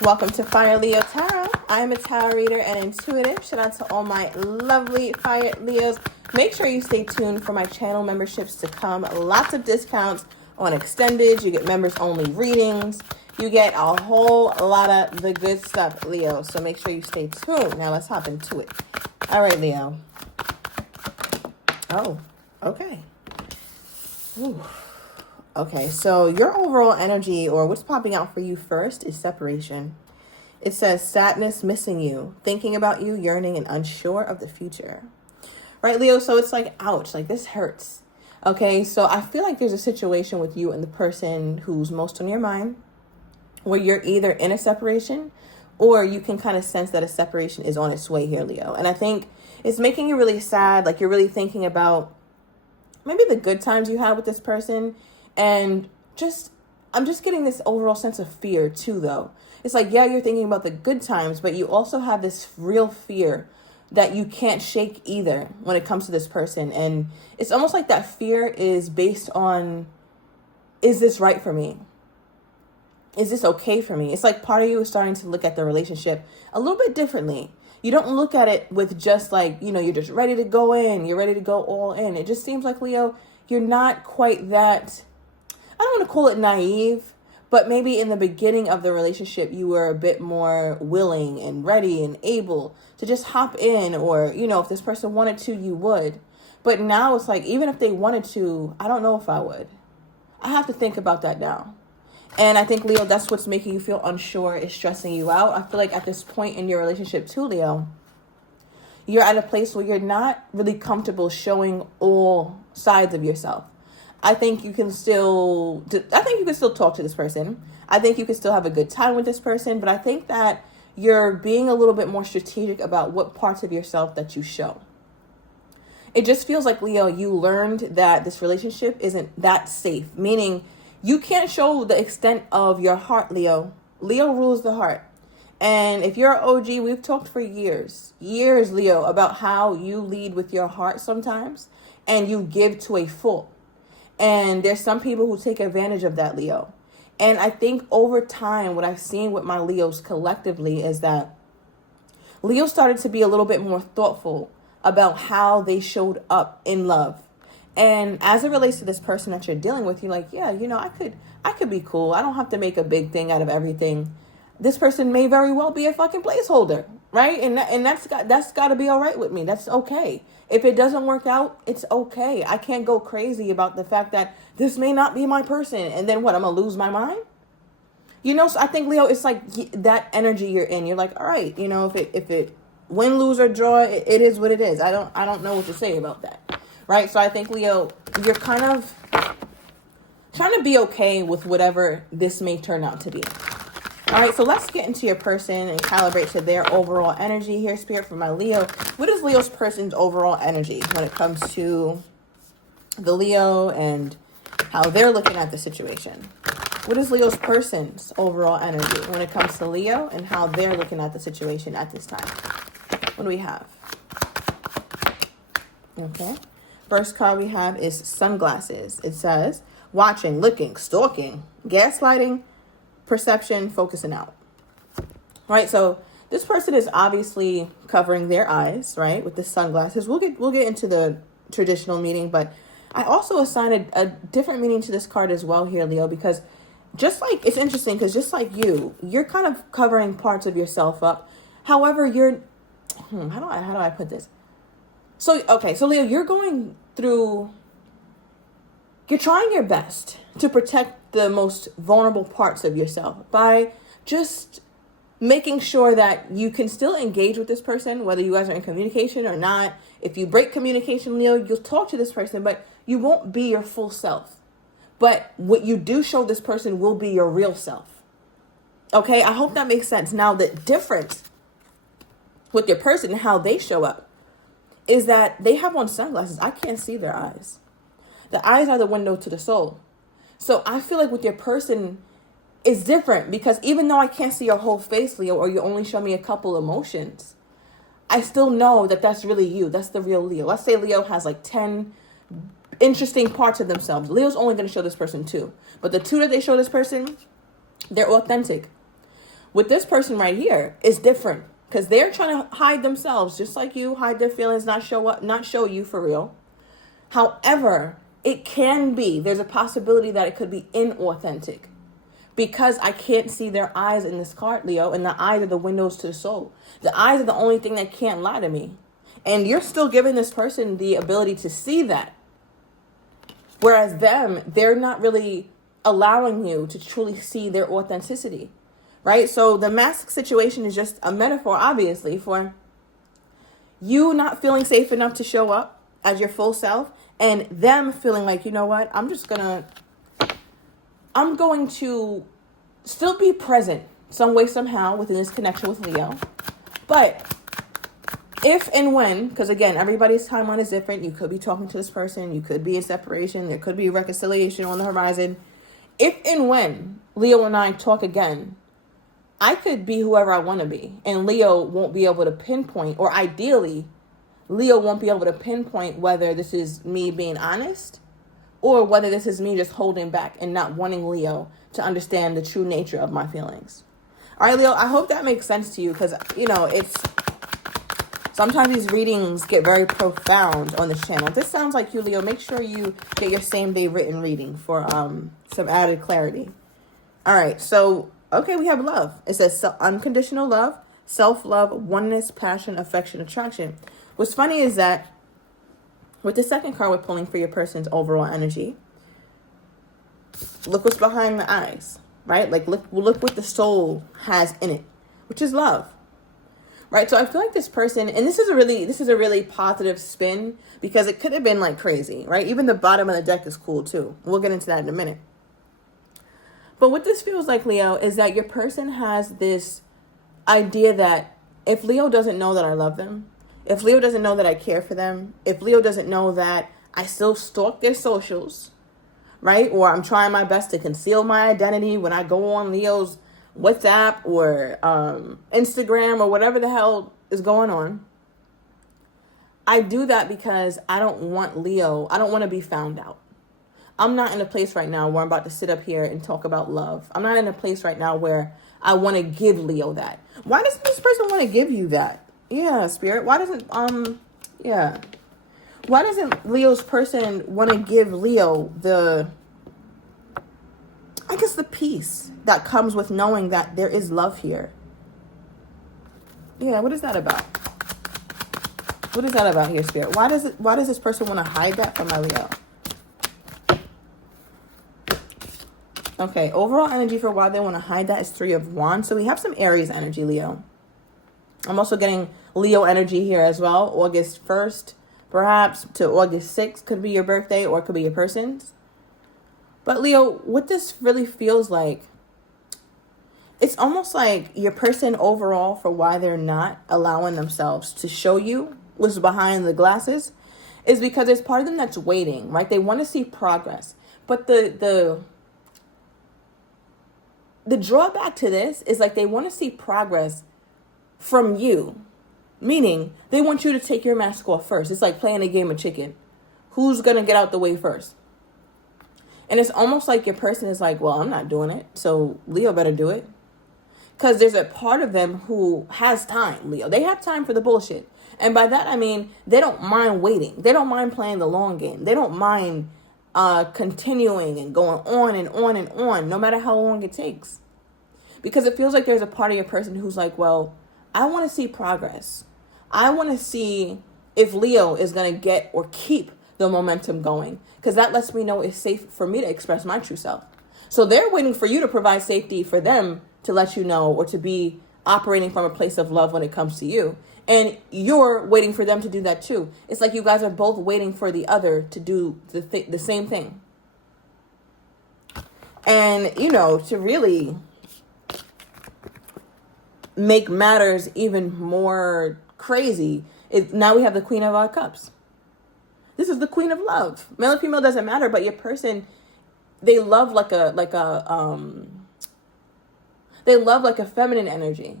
Welcome to Fire Leo Tarot. I am a tarot reader and intuitive. Shout out to all my lovely Fire Leos. Make sure you stay tuned for my channel memberships to come. Lots of discounts on extended. You get members only readings. You get a whole lot of the good stuff, Leo. So make sure you stay tuned. Now let's hop into it. All right, Leo. Oh, okay. Ooh. Okay, so your overall energy, or what's popping out for you first, is separation. It says sadness, missing you, thinking about you, yearning, and unsure of the future. Right, Leo? So it's like, ouch, like this hurts. Okay, so I feel like there's a situation with you and the person who's most on your mind where you're either in a separation or you can kind of sense that a separation is on its way here, Leo. And I think it's making you really sad, like you're really thinking about maybe the good times you had with this person. And I'm just getting this overall sense of fear too, though. It's like, yeah, you're thinking about the good times, but you also have this real fear that you can't shake either when it comes to this person. And it's almost like that fear is based on, is this right for me? Is this okay for me? It's like part of you is starting to look at the relationship a little bit differently. You don't look at it with just like, you're just ready to go in. You're ready to go all in. It just seems like, Leo, you're not quite that, I don't want to call it naive, but maybe in the beginning of the relationship, you were a bit more willing and ready and able to just hop in, or, if this person wanted to, you would. But now it's like, even if they wanted to, I don't know if I would. I have to think about that now. And I think, Leo, that's what's making you feel unsure, is stressing you out. I feel like at this point in your relationship too, Leo, you're at a place where you're not really comfortable showing all sides of yourself. I think you can still talk to this person. I think you can still have a good time with this person, but I think that you're being a little bit more strategic about what parts of yourself that you show. It just feels like, Leo, you learned that this relationship isn't that safe, meaning you can't show the extent of your heart, Leo. Leo rules the heart. And if you're an OG, we've talked for years, Leo, about how you lead with your heart sometimes and you give to a fault. And there's some people who take advantage of that, Leo. And I think over time, what I've seen with my Leos collectively is that Leo started to be a little bit more thoughtful about how they showed up in love. And as it relates to this person that you're dealing with, you're like, yeah, I could be cool. I don't have to make a big thing out of everything. This person may very well be a fucking placeholder, right? And that's got to be all right with me. That's okay. If it doesn't work out, it's okay. I can't go crazy about the fact that this may not be my person. And then what, I'm going to lose my mind? So I think, Leo, it's like that energy you're in. You're like, all right, if it win, lose, or draw, it is what it is. I don't know what to say about that. Right? So I think, Leo, you're kind of trying to be okay with whatever this may turn out to be. All right, so let's get into your person and calibrate to their overall energy here, Spirit, for my Leo. What is Leo's person's overall energy when it comes to the Leo and how they're looking at the situation? What is Leo's person's overall energy when it comes to Leo and how they're looking at the situation at this time? What do we have? Okay. First card we have is sunglasses. It says watching, looking, stalking, gaslighting, perception, focusing out. Right, so this person is obviously covering their eyes, right, with the sunglasses. We'll get into the traditional meaning, but I also assigned a different meaning to this card as well here, Leo, because it's interesting because just like you're kind of covering parts of yourself up. However, you're how do I put this? So Leo, you're trying your best to protect the most vulnerable parts of yourself by just making sure that you can still engage with this person, whether you guys are in communication or not. If you break communication, Leo, you'll talk to this person, but you won't be your full self. But what you do show this person will be your real self. Okay, I hope that makes sense. Now, the difference with your person and how they show up is that they have on sunglasses. I can't see their eyes. The eyes are the window to the soul. So I feel like with your person, it's different because even though I can't see your whole face, Leo, or you only show me a couple emotions, I still know that that's really you. That's the real Leo. Let's say Leo has like 10 interesting parts of themselves. Leo's only going to show this person 2. But the 2 that they show this person, they're authentic. With this person right here, it's different because they're trying to hide themselves, just like you, hide their feelings, not show up, not show you for real. However, it can be, there's a possibility that it could be inauthentic because I can't see their eyes in this card, Leo, and the eyes are the windows to the soul. The eyes are the only thing that can't lie to me. And you're still giving this person the ability to see that. Whereas them, they're not really allowing you to truly see their authenticity, right? So the mask situation is just a metaphor, obviously, for you not feeling safe enough to show up as your full self and them feeling like, you know what, I'm going to still be present some way, somehow within this connection with Leo. But if and when, because again, everybody's timeline is different. You could be talking to this person. You could be in separation. There could be reconciliation on the horizon. If and when Leo and I talk again, I could be whoever I want to be. And Leo won't be able to pinpoint, or ideally, Leo won't be able to pinpoint whether this is me being honest or whether this is me just holding back and not wanting Leo to understand the true nature of my feelings. All right, Leo, I hope that makes sense to you because, it's sometimes these readings get very profound on this channel. If this sounds like you, Leo, make sure you get your same day written reading for some added clarity. All right, so, okay, we have love. It says unconditional love, self-love, oneness, passion, affection, attraction. What's funny is that with the second card we're pulling for your person's overall energy, look what's behind the eyes, right? Like, look what the soul has in it, which is love. Right, so I feel like this person, and this is a really positive spin because it could have been like crazy, right? Even the bottom of the deck is cool too. We'll get into that in a minute. But what this feels like, Leo, is that your person has this idea that if Leo doesn't know that I love them, if Leo doesn't know that I care for them, if Leo doesn't know that I still stalk their socials, right? Or I'm trying my best to conceal my identity when I go on Leo's WhatsApp or Instagram or whatever the hell is going on. I do that because I don't want to be found out. I'm not in a place right now where I'm about to sit up here and talk about love. I'm not in a place right now where I want to give Leo that. Why doesn't this person want to give you that? Yeah, Spirit. Why doesn't Leo's person want to give Leo the peace that comes with knowing that there is love here? Yeah, what is that about? What is that about here, Spirit? Why does this person want to hide that from my Leo? Okay, overall energy for why they want to hide that is 3 of Wands. So we have some Aries energy, Leo. I'm also getting Leo energy here as well. August 1st, perhaps, to August 6th could be your birthday or it could be your person's. But Leo, what this really feels like, it's almost like your person overall for why they're not allowing themselves to show you what's behind the glasses is because there's part of them that's waiting, right? They want to see progress. But the drawback to this is like they want to see progress from you, meaning they want you to take your mask off first. It's like playing a game of chicken. Who's going to get out the way first? And it's almost like your person is like, well, I'm not doing it, so Leo better do it. Because there's a part of them who has time, Leo. They have time for the bullshit. And by that, I mean, they don't mind waiting. They don't mind playing the long game. They don't mind continuing and going on and on and on, no matter how long it takes. Because it feels like there's a part of your person who's like, well, I want to see progress. I want to see if Leo is going to get or keep the momentum going. Because that lets me know it's safe for me to express my true self. So they're waiting for you to provide safety for them to let you know or to be operating from a place of love when it comes to you. And you're waiting for them to do that too. It's like you guys are both waiting for the other to do the same thing. And, to really make matters even more crazy, now we have the Queen of Cups. This is the Queen of Love. Male and female doesn't matter, but your person, they love like a feminine energy.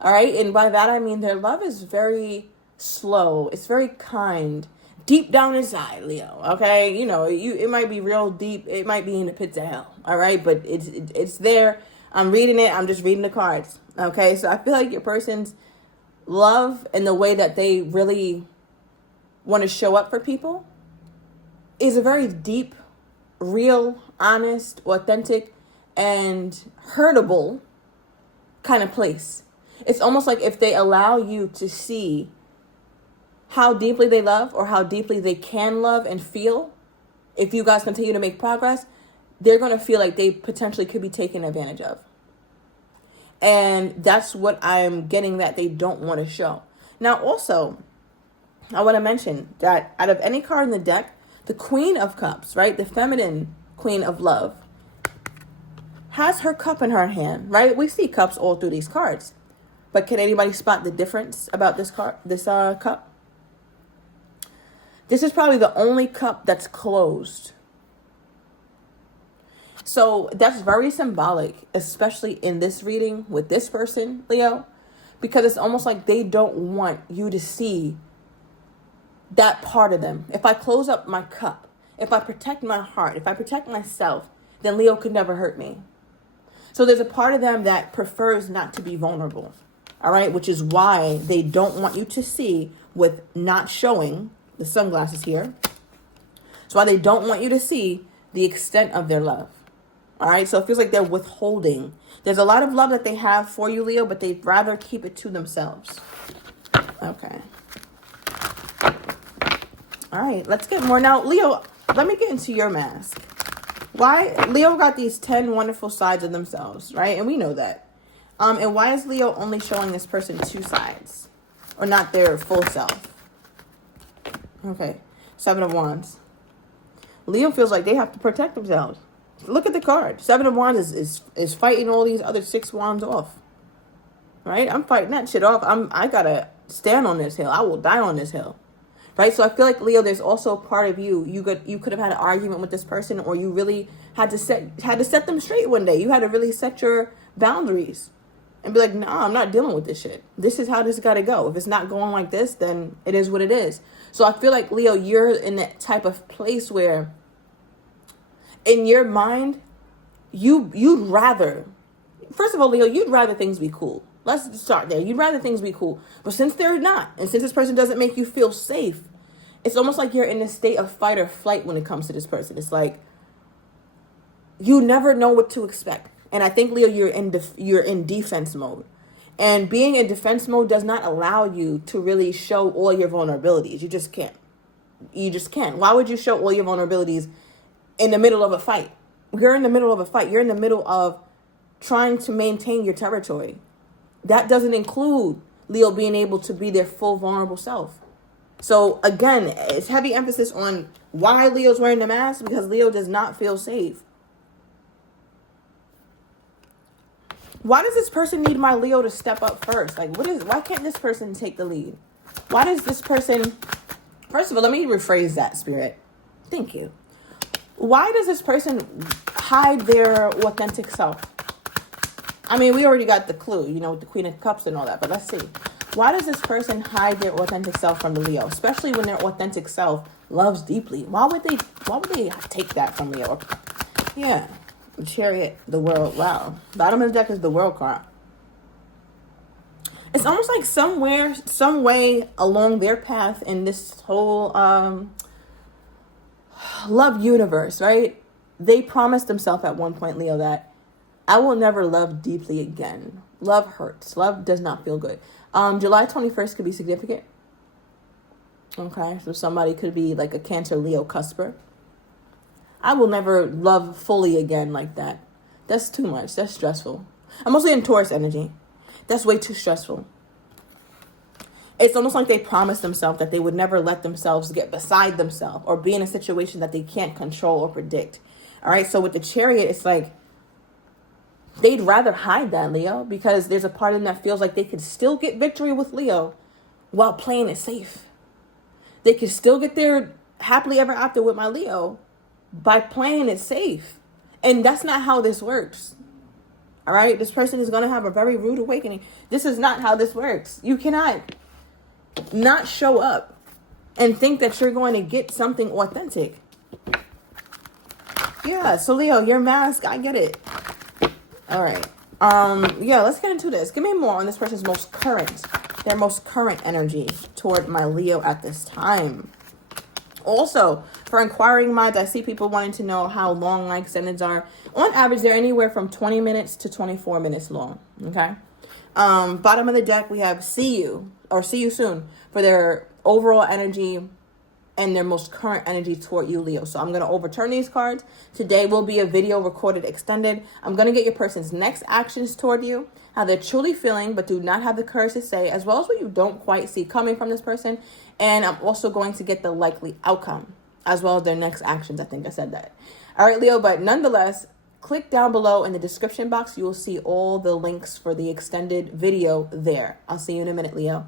All right. And by that, I mean, their love is very slow. It's very kind, deep down inside, Leo. Okay. It might be real deep. It might be in the pits of hell. All right. But it's there. I'm reading it. I'm just reading the cards. Okay, so I feel like your person's love and the way that they really want to show up for people is a very deep, real, honest, authentic, and hurtable kind of place. It's almost like if they allow you to see how deeply they love or how deeply they can love and feel, if you guys continue to make progress, they're going to feel like they potentially could be taken advantage of. And that's what I'm getting that they don't want to show. Now, also, I want to mention that out of any card in the deck, the Queen of Cups, right? The feminine Queen of Love has her cup in her hand, right? We see cups all through these cards. But can anybody spot the difference about this cup? This is probably the only cup that's closed. So that's very symbolic, especially in this reading with this person, Leo, because it's almost like they don't want you to see that part of them. If I close up my cup, if I protect my heart, if I protect myself, then Leo could never hurt me. So there's a part of them that prefers not to be vulnerable, all right, which is why they don't want you to see with not showing the sunglasses here. That's why they don't want you to see the extent of their love. All right, so it feels like they're withholding. There's a lot of love that they have for you, Leo, but they'd rather keep it to themselves. Okay. All right, let's get more. Now, Leo, let me get into your mask. Why? Leo got these 10 wonderful sides of themselves, right? And we know that. And why is Leo only showing this person 2 sides? Or not their full self? Okay, 7 of Wands. Leo feels like they have to protect themselves. Look at the card. 7 of Wands is fighting all these other 6 wands off. Right? I'm fighting that shit off. I gotta stand on this hill. I will die on this hill. Right? So I feel like, Leo, there's also a part of you. You could have had an argument with this person, or you really had to set them straight one day. You had to really set your boundaries and be like, nah, I'm not dealing with this shit. This is how this gotta go. If it's not going like this, then it is what it is. So I feel like, Leo, you're in that type of place where in your mind, you'd rather, first of all, Leo, you'd rather things be cool. Let's start there. You'd rather things be cool. But since they're not, and since this person doesn't make you feel safe, it's almost like you're in a state of fight or flight when it comes to this person. It's like you never know what to expect. And I think, Leo, you're in defense mode. And being in defense mode does not allow you to really show all your vulnerabilities. You just can't. You just can't. Why would you show all your vulnerabilities in the middle of a fight? You're in the middle of a fight. You're in the middle of trying to maintain your territory. That doesn't include, Leo, being able to be their full vulnerable self. So again, it's heavy emphasis on why Leo's wearing the mask, because Leo does not feel safe. Why does this person need my Leo to step up first? Like, why can't this person take the lead? Why does this person, first of all, let me rephrase that, Spirit. Thank you. Why does this person hide their authentic self? I mean, we already got the clue, with the Queen of Cups and all that, but let's see. Why does this person hide their authentic self from the Leo, especially when their authentic self loves deeply? Why would they take that from Leo? Yeah, the Chariot, the World. Wow, bottom of the deck is the World card. It's almost like somewhere, some way along their path in this whole love universe, right? They promised themselves at one point, Leo, that I will never love deeply again. Love hurts. Love does not feel good. July 21st could be significant. Okay, so somebody could be like a Cancer Leo cusper. I will never love fully again like that. That's too much. That's stressful. I'm mostly in Taurus energy. That's way too stressful. It's almost like they promised themselves that they would never let themselves get beside themselves or be in a situation that they can't control or predict. All right, so with the Chariot, it's like they'd rather hide that, Leo, because there's a part of them that feels like they could still get victory with Leo while playing it safe. They could still get their happily ever after with my Leo by playing it safe. And that's not how this works. All right, this person is going to have a very rude awakening. This is not how this works. You cannot not show up and think that you're going to get something authentic. Yeah, so Leo, your mask, I get it. All right, Yeah, let's get into this. Give me more on this person's their most current energy toward my Leo at this time. Also, for inquiring minds, I see people wanting to know how long my extendeds are. On average, they're anywhere from 20 minutes to 24 minutes long. Okay. Bottom of the deck, we have see you soon for their overall energy and their most current energy toward you, Leo. So I'm going to overturn these cards. Today will be a video recorded extended. I'm going to get your person's next actions toward you, how they're truly feeling, but do not have the courage to say, as well as what you don't quite see coming from this person. And I'm also going to get the likely outcome, as well as their next actions. I think I said that. All right, Leo, but nonetheless, click down below in the description box. You will see all the links for the extended video there. I'll see you in a minute, Leo.